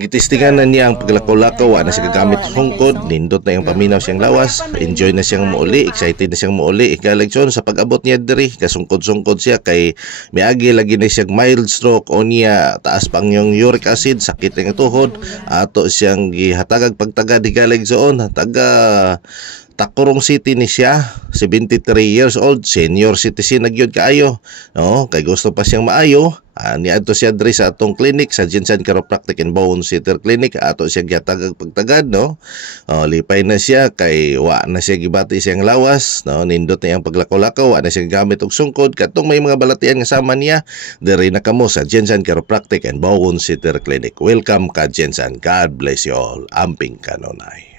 Gitistingan na niya ang paglakaw-lakaw, na siya gagamit sungkod, nindot na yung paminaw siyang lawas, enjoy na siyang muuli, excited na siyang muuli. Ikaleksyon sa pag-abot niya diri, kasungkod-sungkod siya kay miagi lagi na siyang mild stroke o niya taas pang yung uric acid, sakit ng tuhod, ato siyang gihatagag pagtagad hikalegson, taga Tacorong City ni siya, 73 years old, senior citizen na gyud kaayo, no? Kay gusto pa siyang maayo, niadto siya diri sa atong clinic sa Jensen Chiropractic and Bone Center Clinic, ato siya gihatag pagtagad, no? Lipay na siya kay wa na siya gibati siyang lawas, no? Nindot na iyang paglakaw-lakaw, wa na siya gamit og sungkod, katong may mga balatian nga sama niya diri na kamo sa Jensen Chiropractic and Bone Center Clinic. Welcome ka Jensen. God bless you all. Amping kanunay.